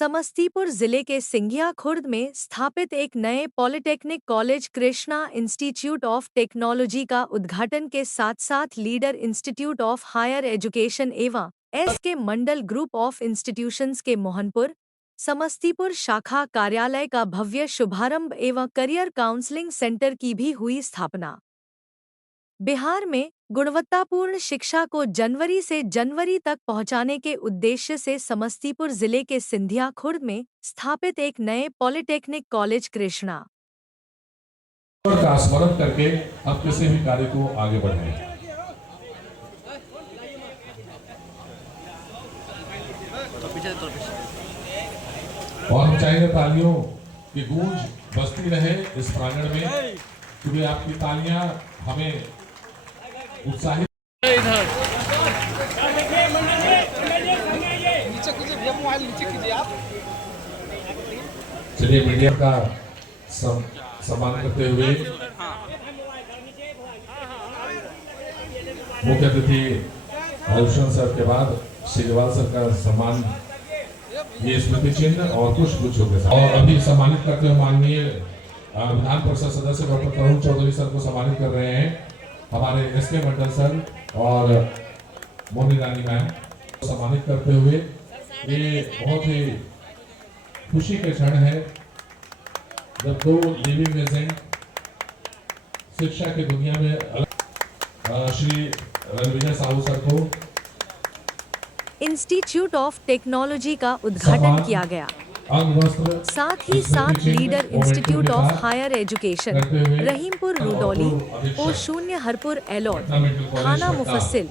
समस्तीपुर जिले के सिंघिया खुर्द में स्थापित एक नए polytechnic college Krishna institute of technology का उद्घाटन के साथ साथ leader institute of higher education एवं के मंडल ग्रुप ऑफ इंस्टीट्यूशंस के मोहनपुर समस्तीपुर शाखा कार्यालय का भव्य शुभारंभ एवं करियर काउंसलिंग सेंटर की भी हुई स्थापना। बिहार में गुणवत्तापूर्ण शिक्षा को जनवरी से जनवरी तक पहुंचाने के उद्देश्य से समस्तीपुर जिले के सिंधिया खुर्द में स्थापित एक नए पॉलिटेक्निक कॉलेज कृष्णा का स्मरण करके अब किसी भी कार्य को आगे बढ़ाएं। और हम चाहेंगे तालियों की गूंज बजती रहे इस प्रांगण में, क्योंकि आपकी तालियां हमें उत्साहित। चलिए मीडिया का सम्मान करते हुए मुख्य अतिथि आयुष्मान सर के बाद श्रीवाल सर का सम्मान, ये स्मृति चिन्ह और पुष्पगुच्छों के साथ। और अभी सम्मानित करते हुए माननीय विधान परिषद सदस्य डॉक्टर तरुण चौधरी सर को सम्मानित कर रहे हैं। हमारे एसके मंडल सर और मोनी रानी मैम को सम्मानित करते हुए, ये बहुत ही खुशी के क्षण है जब दो लिविंग लेजेंड शिक्षा की दुनिया में श्री रणविजय साहू सर को इंस्टीट्यूट ऑफ टेक्नोलॉजी का उद्घाटन किया गया। साथ ही साथ leader institute of higher education Rahimpur Rudauli और शून्य हरपुर एलौद थाना मुफस्सिल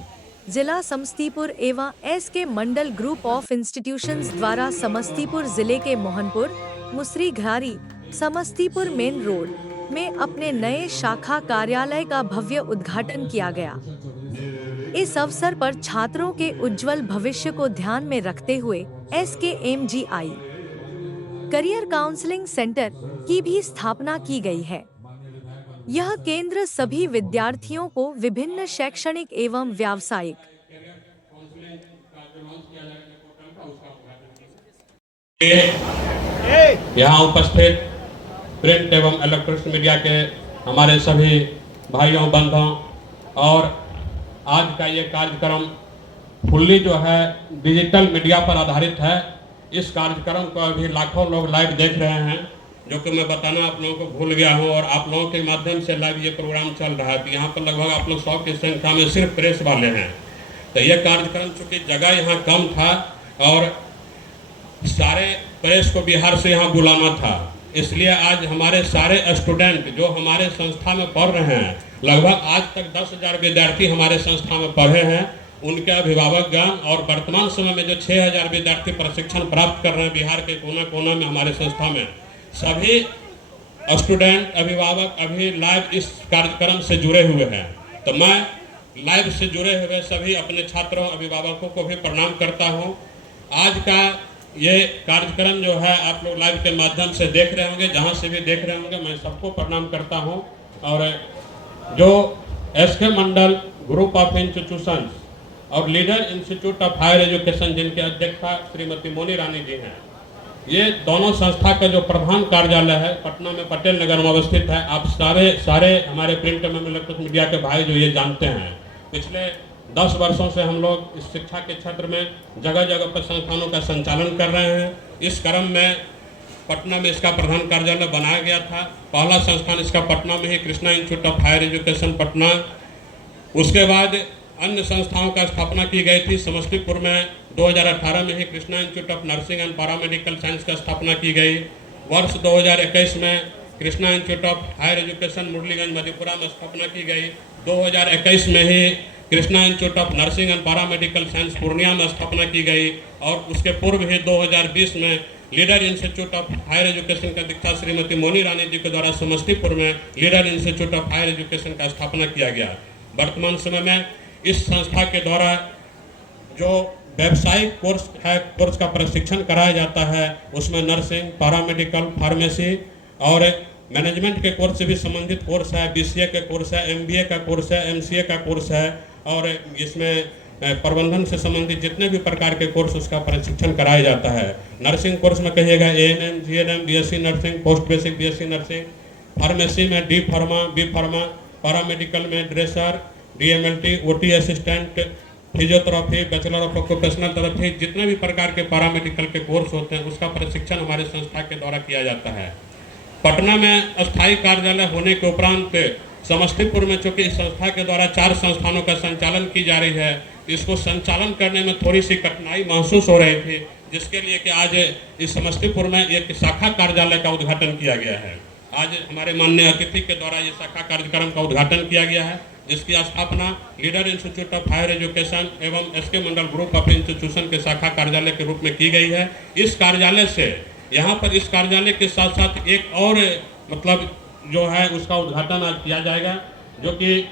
जिला समस्तीपुर एवं के मंडल ग्रुप ऑफ इंस्टीट्यूशंस द्वारा समस्तीपुर जिले के मोहनपुर मुसरी घरारी समस्तीपुर मेन रोड में अपने नए शाखा कार्यालय का भव्य उद्घाटन किया गया। इस अवसर पर छात्रों के उज्जवल भविष्य को ध्यान में रखते हुए SKMGI करियर काउंसलिंग सेंटर की भी स्थापना की गई है। यह केंद्र सभी विद्यार्थियों को विभिन्न शैक्षणिक एवं व्यावसायिक यहाँ उपस्थित प्रिंट एवं इलेक्ट्रॉनिक मीडिया के हमारे सभी भाइयों बंधुओं, और आज का ये कार्यक्रम फुल्ली जो है डिजिटल मीडिया पर आधारित है। इस कार्यक्रम को अभी लाखों लोग लाइव देख रहे हैं, जो कि मैं बताना आप लोगों को भूल गया हूँ, और आप लोगों के माध्यम से लाइव ये प्रोग्राम चल रहा है। तो यहाँ पर लगभग आप लोग 100 की संख्या में सिर्फ प्रेस वाले हैं। तो ये कार्यक्रम चूँकि जगह यहाँ कम था और सारे प्रेस को बिहार से यहाँ बुलाना था, इसलिए आज हमारे सारे स्टूडेंट जो हमारे संस्था में पढ़ रहे हैं, लगभग आज तक 10,000 विद्यार्थी हमारे संस्था में पढ़े हैं, उनके अभिभावकगण और वर्तमान समय में जो 6,000 विद्यार्थी प्रशिक्षण प्राप्त कर रहे हैं बिहार के कोना कोना में हमारे संस्था में, सभी स्टूडेंट अभिभावक अभी लाइव इस कार्यक्रम से जुड़े हुए हैं। तो मैं लाइव से जुड़े हुए सभी अपने छात्रों अभिभावकों को भी प्रणाम करता हूं। आज का ये कार्यक्रम जो है आप लोग लाइव के माध्यम से देख रहे होंगे, जहां से भी देख रहे होंगे, मैं सबको प्रणाम करता हूं। और जो SK Mandal group of institutions और leader institute of higher education जिनके अध्यक्षा श्रीमती मोनी रानी जी हैं, ये दोनों संस्था का जो प्रधान कार्यालय है पटना में पटेल नगर में अवस्थित है। आप सारे हमारे प्रिंट एवं इलेक्ट्रॉनिक मीडिया के भाई जो ये जानते हैं, पिछले 10 वर्षों से हम लोग इस शिक्षा के क्षेत्र में जगह जगह पर संस्थानों का संचालन कर रहे हैं। इस क्रम में पटना में इसका प्रधान कार्यालय बनाया गया था। पहला संस्थान इसका पटना में ही Krishna institute of higher education Patna. उसके बाद अन्य संस्थाओं का स्थापना की गई थी। समस्तीपुर में 2018 में ही Krishna institute of nursing and paramedical science का स्थापना की गई। वर्ष 2021 में Krishna institute of higher education Murliganj Madhepura में स्थापना की गई। 2021 में ही Krishna institute of nursing and paramedical science Purnia में स्थापना की गई। और उसके पूर्व ही 2020 में leader institute of higher education का दीक्षा श्रीमती मोनी रानी जी के द्वारा समस्तीपुर में leader institute of higher education का स्थापना किया गया। वर्तमान समय में इस संस्था के द्वारा जो व्यावसायिक कोर्स का प्रशिक्षण कराया जाता है, उसमें नर्सिंग, पैरामेडिकल, फार्मेसी और मैनेजमेंट के कोर्स से भी संबंधित कोर्स है, BCA के कोर्स है, MBA का कोर्स है, MCA का कोर्स है, और इसमें प्रबंधन से संबंधित जितने भी प्रकार के कोर्स उसका प्रशिक्षण कराया जाता है। नर्सिंग कोर्स में कहिएगा ANM, GNM, BSc nursing, post basic BSc nursing, pharmacy में D pharma, B pharma, paramedical में dresser, DMLT, OT assistant, physiotherapy, bachelor of occupational therapy, जितने भी प्रकार के पैरामेडिकल के कोर्स होते हैं उसका प्रशिक्षण हमारे संस्था के द्वारा किया जाता है। पटना में अस्थायी कार्यालय होने के उपरांत समस्तीपुर में चूंकि इस संस्था के द्वारा 4 संस्थानों का संचालन की जा रही है, इसको संचालन करने में थोड़ी सी कठिनाई महसूस हो रही थी, जिसके लिए कि आज इस समस्तीपुर में एक शाखा कार्यालय का उद्घाटन किया गया है। आज हमारे माननीय अतिथि के द्वारा ये शाखा कार्यक्रम का उद्घाटन किया गया है, जिसकी स्थापना leader institute of higher education एवं SK Mandal group of institution के शाखा कार्यालय के रूप में की गई है। इस कार्यालय से यहाँ पर इस कार्यालय के साथ साथ एक और मतलब जो है उसका उद्घाटन आज किया जाएगा, जो कि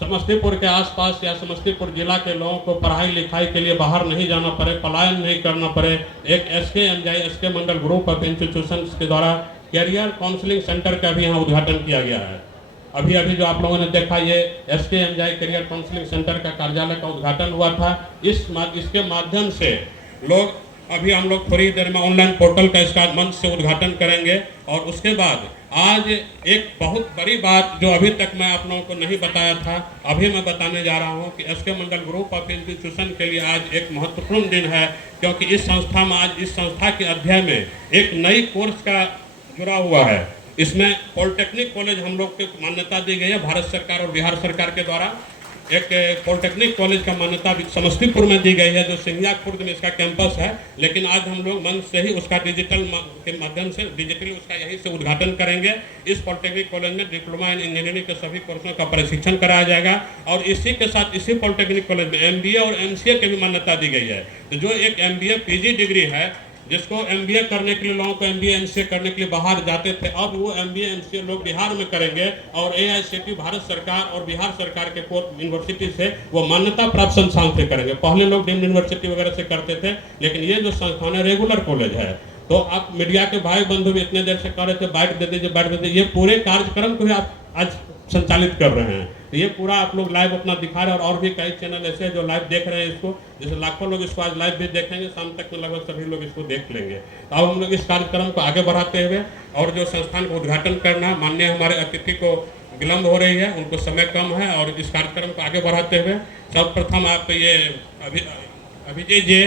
समस्तीपुर के आसपास या समस्तीपुर जिला के लोगों को पढ़ाई लिखाई के लिए बाहर नहीं जाना पड़े, पलायन नहीं करना पड़े। एक SK Mandal group of institution के द्वारा कैरियर काउंसलिंग सेंटर का भी यहाँ उद्घाटन किया गया है। अभी जो आप लोगों ने देखा ये SK कैरियर काउंसलिंग सेंटर का कार्यालय का उद्घाटन हुआ था। इसके माध्यम से लोग अभी हम लोग थोड़ी देर में ऑनलाइन पोर्टल का इसका मंच से उद्घाटन करेंगे, और उसके बाद आज एक बहुत बड़ी बात जो अभी तक मैं आप लोगों को नहीं बताया था, अभी मैं बताने जा रहा हूं कि SK Mandal group of institution के लिए आज एक महत्वपूर्ण दिन है, क्योंकि इस संस्था में आज इस संस्था के अध्याय में एक नई कोर्स का जुड़ा हुआ है। इसमें पॉलिटेक्निक कॉलेज हम लोग को मान्यता दी गई है भारत सरकार और बिहार सरकार के द्वारा। एक पॉलिटेक्निक कॉलेज का मान्यता समस्तीपुर में दी गई है, जो सिंधिया खुर्द में इसका कैंपस है, लेकिन आज हम लोग मंच से ही उसका डिजिटल के माध्यम से डिजिटली उसका यहीं से उद्घाटन करेंगे। इस पॉलिटेक्निक कॉलेज में डिप्लोमा इन इंजीनियरिंग के सभी कोर्सों का प्रशिक्षण कराया जाएगा, और इसी के साथ इसी पॉलिटेक्निक कॉलेज में MBA और MCA की भी मान्यता दी गई है। तो जो एक MBA PG डिग्री है, जिसको MBA करने के लिए लोगों को MBA MCA करने के लिए बाहर जाते थे, अब वो MBA MCA लोग बिहार में करेंगे, और AICTE भारत सरकार और बिहार सरकार के यूनिवर्सिटी से वो मान्यता प्राप्त संस्थान से करेंगे। पहले लोग डीम्ड यूनिवर्सिटी वगैरह से करते थे, लेकिन ये जो संस्थान है रेगुलर कॉलेज है। तो आप मीडिया के भाई बंधु भी इतने देर से कह रहे थे बाइट दे दीजिए बाइट दे दीजिए, ये पूरे कार्यक्रम को भी आप आज संचालित कर रहे हैं। तो ये पूरा आप लोग लाइव अपना दिखा रहे हैं, और भी कई चैनल ऐसे हैं जो लाइव देख रहे हैं इसको, जैसे लाखों लोग इसको आज लाइव भी देखेंगे, शाम तक में लगभग सभी लोग इसको देख लेंगे। तो अब हम लोग इस कार्यक्रम को आगे बढ़ाते हुए और जो संस्थान का उद्घाटन करना, माननीय हमारे अतिथि को विलम्ब हो रही है, उनको समय कम है, और इस कार्यक्रम को आगे बढ़ाते हुए सर्वप्रथम आप ये अभिजय जी